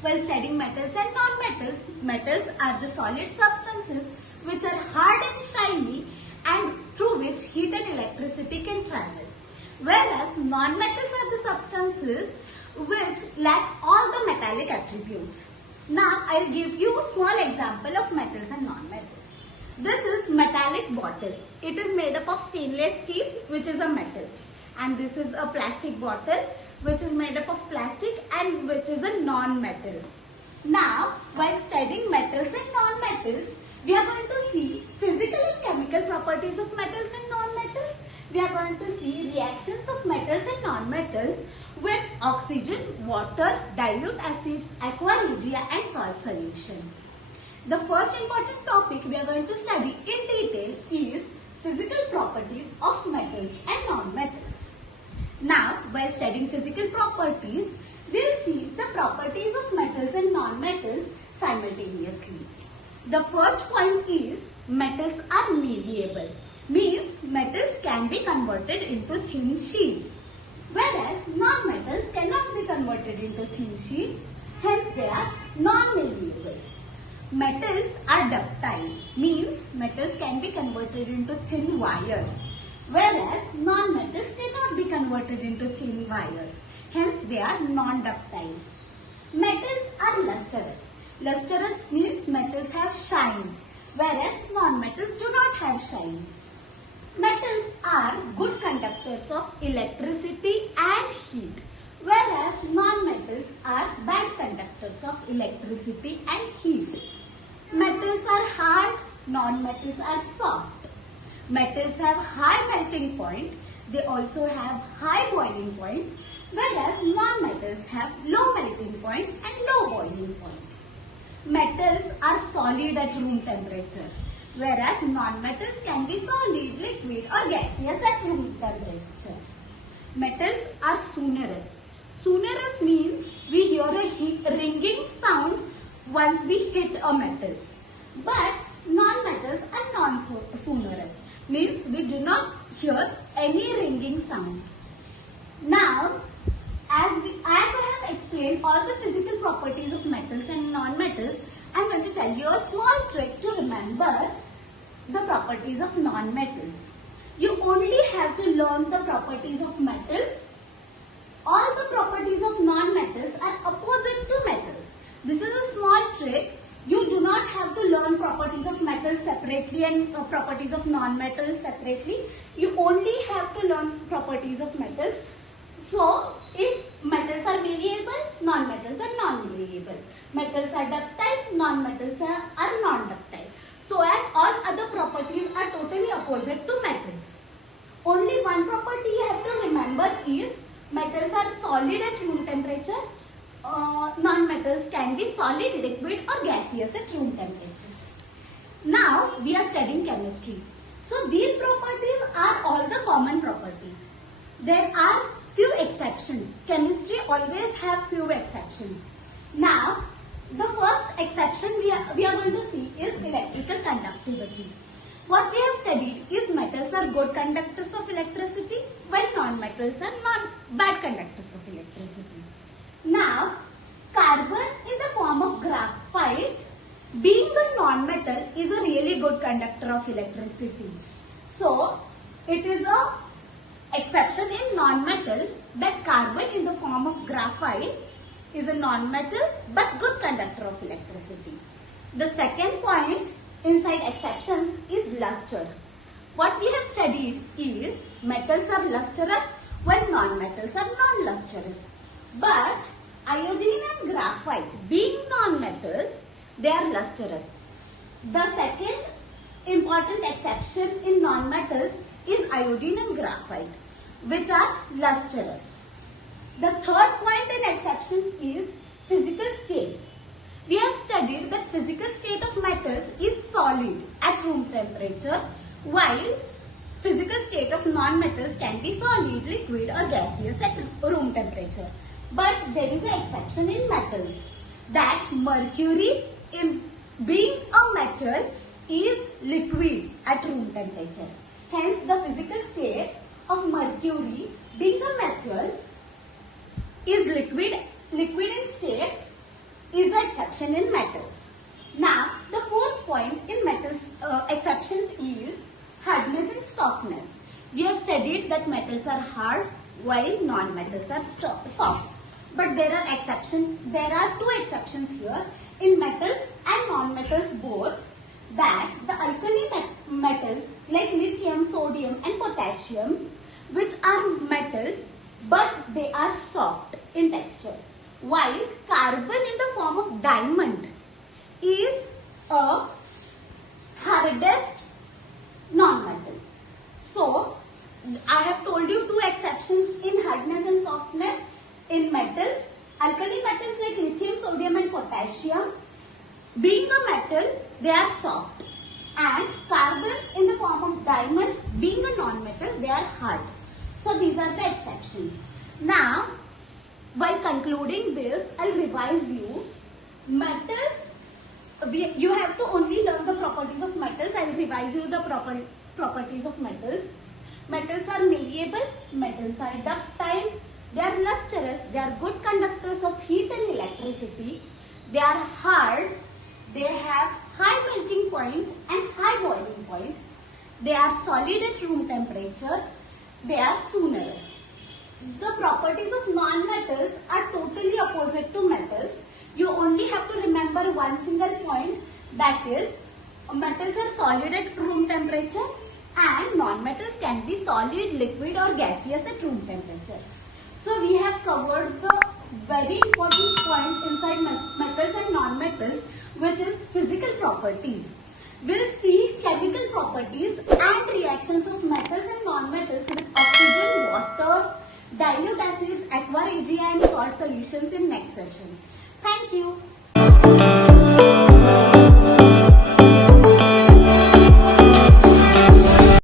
While studying metals and non-metals, metals are the solid substances which are hard and shiny and through which heat and electricity can travel. Whereas non-metals are the substances which lack all the metallic attributes. Now I'll give you a small example of metals and non-metals. This is metallic bottle. It is made up of stainless steel, which is a metal. And this is a plastic bottle which is made up of plastic and which is a non-metal. Now, while studying metals and non-metals, we are going to see physical and chemical properties of metals and non-metals. We are going to see reactions of metals and non-metals with oxygen, water, dilute acids, aqua regia and salt solutions. The first important topic we are going to study in detail is physical properties of metals and non-metals. Now, while studying physical properties, we'll see the properties of metals and non-metals simultaneously. The first point is metals are malleable, means metals can be converted into thin sheets, whereas non-metals cannot be converted into thin sheets, hence they are non-malleable. Metals are ductile, means metals can be converted into thin wires, whereas non-metals cannot be converted into thin wires, hence they are non-ductile. Metals are lustrous. Lustrous means metals have shine, whereas non-metals do not have shine. Metals are good conductors of electricity and heat, whereas non-metals are bad conductors of electricity and heat. Metals are hard, non-metals are soft. Metals have high melting point, they also have high boiling point, whereas non-metals have low melting point and low boiling point. Metals are solid at room temperature, whereas non-metals can be solid, liquid or gaseous at room temperature. Metals are sonorous. Sonorous means we hear a ringing sound once we hit a metal. But non-metals are non-sonorous, means we do not hear any ringing sound. Now, as I have explained all the physical properties of metals and non-metals, I am going to tell you a small trick to remember the properties of non-metals. You only have to learn the properties of metals. All the properties of non-metals are opposite to metals. This is a small trick. You do not have to learn properties of metals separately and properties of non-metals separately. You only have to learn properties of metals. So, if metals are malleable, non-metals are non-malleable. Metals are ductile, non-metals are non-ductile. So, as all other properties are totally opposite to metals. Only one property you have to remember is metals are solid at room temperature. Non-metals can be solid, liquid or gaseous at room temperature. Now we are studying chemistry. So these properties are all the common properties. There are few exceptions. Chemistry always have few exceptions. Now the first exception we are going to see is electrical conductivity. What we have studied is metals are good conductors of electricity while non-metals are bad conductors of electricity. Now, carbon in the form of graphite, being a non-metal, is a really good conductor of electricity. So, it is a exception in non-metal that carbon in the form of graphite is a non-metal but good conductor of electricity. The second point inside exceptions is luster. What we have studied is metals are lustrous while non-metals are non-lustrous. But iodine and graphite, being non-metals, they are lustrous. The second important exception in non-metals is iodine and graphite, which are lustrous. The third point in exceptions is physical state. We have studied that physical state of metals is solid at room temperature, while physical state of non-metals can be solid, liquid or gaseous at room temperature. But there is an exception in metals, that mercury, in being a metal, is liquid at room temperature. Hence, the physical state of mercury, being a metal, is liquid in state exception in metals. Now, the fourth point in metals exceptions is hardness and softness. We have studied that metals are hard while non-metals are soft. But there are exceptions. There are two exceptions here in metals and non-metals both, that the alkali metals like lithium, sodium and potassium, which are metals but they are soft in texture, while carbon in the form of diamond is a hardest non-metal. So, I have told you two exceptions in hardness and softness in metals. Alkali metals like lithium, sodium and potassium, being a metal, they are soft. And carbon in the form of diamond, being a non-metal, they are hard. So, these are the exceptions. Now, while concluding this, I'll revise you. Metals, you have to only learn the properties of metals. I'll revise you the properties of metals. Metals are malleable, metals are ductile, they are lustrous, they are good conductors of heat and electricity, they are hard, they have high melting point and high boiling point, they are solid at room temperature, they are sonorous. The properties of non-metals are totally opposite to metals. You only have to remember one single point, that is, metals are solid at room temperature and non-metals can be solid, liquid or gaseous at room temperature. So we have covered the very important point inside metals and non-metals, which is physical properties. We'll see chemical properties and reactions of metals and non-metals with oxygen, water, dilute acids, aqua regia and salt solutions in next session. Thank you.